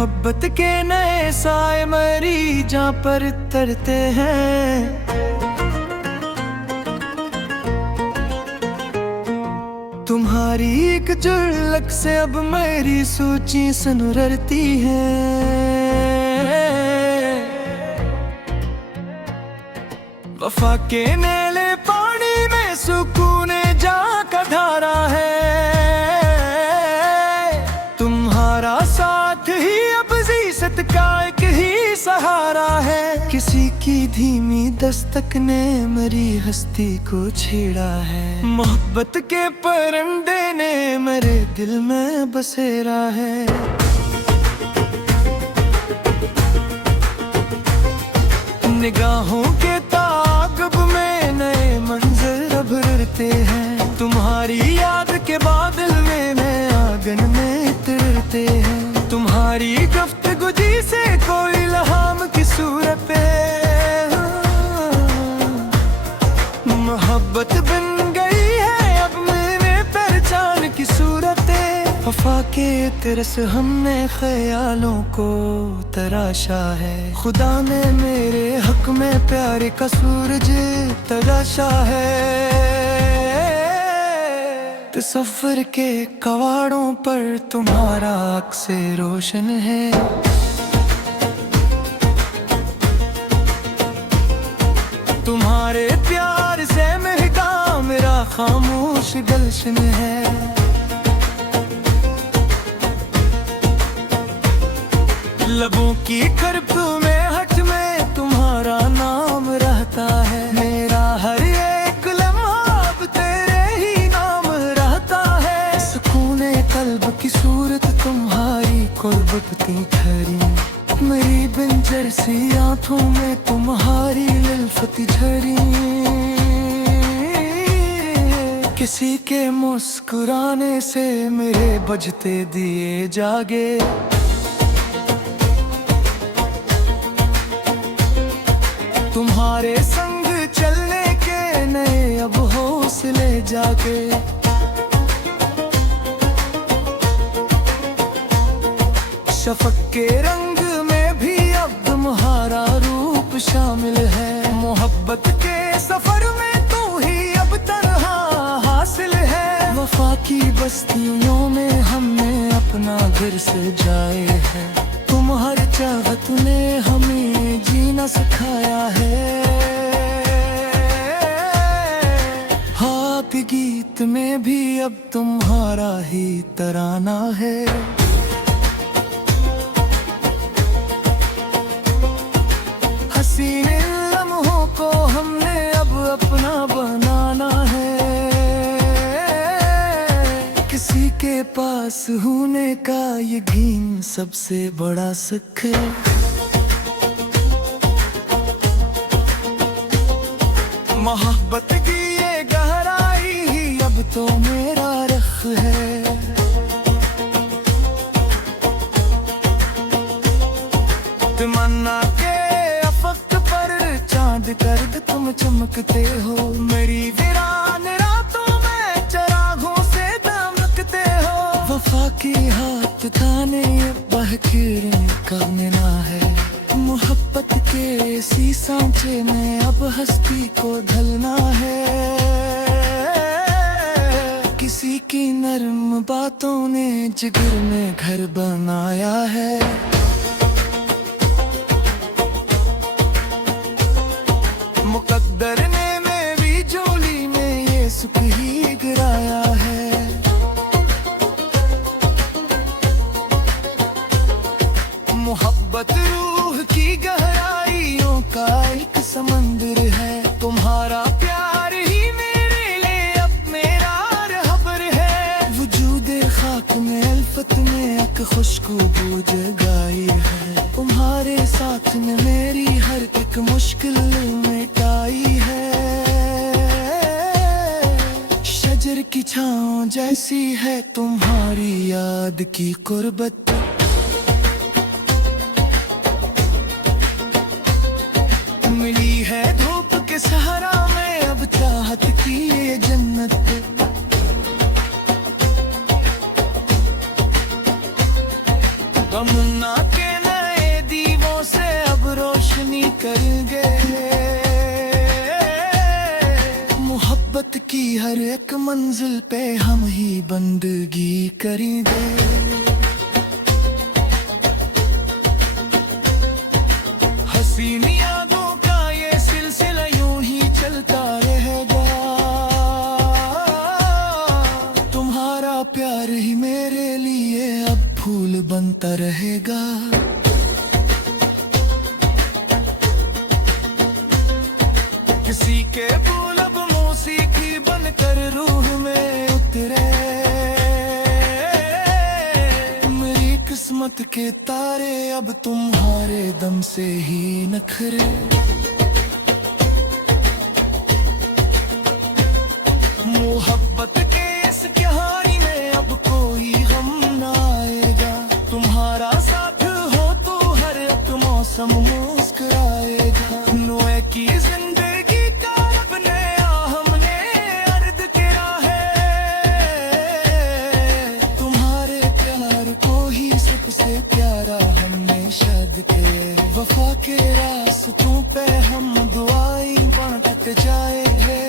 मोहब्बत के नए साए मरी जहाँ पर तरते हैं। तुम्हारी एक झलक से अब मेरी सोची सनरती है। वफा के नीले पानी में सुकून जहाँ का धारा है। तुम्हारा साथ ही अब ज़ीसत का एक ही सहारा है। किसी की धीमी दस्तक ने मेरी हस्ती को छेड़ा है। मोहब्बत के परिंदे ने मेरे दिल में बसेरा है। निगाहों के ताक़ुब में नए मंजर अब उभरते हैं। तुम्हारी याद के बादल में मैं आंगन में तैरते हैं। तुम्हारी गुफ्तगू से कोई इल्हाम की सूरत है। मोहब्बत बन गई है अब मेरे पहचान की सूरत है। वफा के तरस हमने ख्यालों को तराशा है। खुदा ने मेरे हक में प्यार का सूरज तराशा है। तसव्वुर के कवाड़ों पर तुम्हारा अक्स रोशन है। तुम्हारे प्यार से महका मेरा खामोश गुलशन है। लबों की करप में हट में तुम्हारा नाम रहता है। मेरा हर एक लम्हा अब तेरे ही नाम रहता है। सुकूने कल्ब की सूरत तुम्हारी कुर्बती ठहरी। मेरी बंजर सी आंखों में तुम्हारी लल्फती झरी। किसी के मुस्कुराने से मेरे बजते दिए जागे। तुम्हारे संग चलने के नए अब हौसले जागे। शफक के रंग में भी अब तुम्हारा रूप शामिल है। मोहब्बत के सफर में तू ही अब तन्हा हासिल है। वफा की बस्तियों में हमने अपना घर सजाए है। तुम हर चाहत ने हमें जीना सिखाया है। हाथ गीत में भी अब तुम्हारा ही तराना है। हसीन लम्हों को हमने अब अपना बनाना है। किसी के पास होने का यकीन सबसे बड़ा सुख है। मोहब्बत की ये गहराई ही अब तो मेरा रख है। तमन्ना के अफक पर चांद गर्द तुम चमकते हो। मेरी वीरान रातों में चरागों से दमकते हो। वफा की हाथ थाने बहकीरें करना है। मोहब्बत के इसी सांचे में अब हस्ती को ढलना है। किसी की नर्म बातों ने जिगर में घर बनाया है। मुकद्दर ने मेरी झोली में ये सुख ही गिराया है। मोहब्बत रूह की गहराइयों का एक समंदर है। तुम्हारा प्यार ही मेरे लिए अब मेरा रहबर है। वजूदे खाक में अल्फत में एक खुशबू जगाई है। तुम्हारे साथ में मेरी हर एक मुश्किल मिटाई है। शजर की छाँव जैसी है तुम्हारी याद की कुर्बत। मिली है धूप के सहारा में अब चाहत की ये जन्नत। तमन्ना करेंगे। मोहब्बत की हर एक मंजिल पे हम ही बंदगी करेंगे। हसीन यादों का ये सिलसिला यूं ही चलता रहेगा। तुम्हारा प्यार ही मेरे लिए अब फूल बनता रहेगा। किसी के बोल अब मौसीकी बनकर रूह में उतरे। मेरी किस्मत के तारे अब तुम्हारे दम से ही नखरे। मोहब्बत के इस कहानी में अब कोई गम ना आएगा। तुम्हारा साथ हो तो हर एक मौसम मुस्कुराएगा। नोए की जिंदगी का रब ने हमने अर्ज किया है। तुम्हारे प्यार को ही सबसे प्यारा हमने शाद के। वफा के रास्तों पे हम दुआएं बांटते जाए हैं।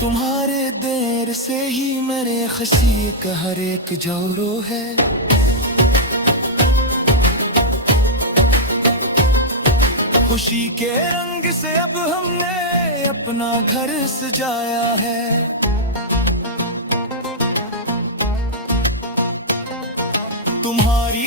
तुम्हारे देर से ही मेरे खुशी का हर एक जोरो है। खुशी के रंग से अब हमने अपना घर सजाया है। तुम्हारी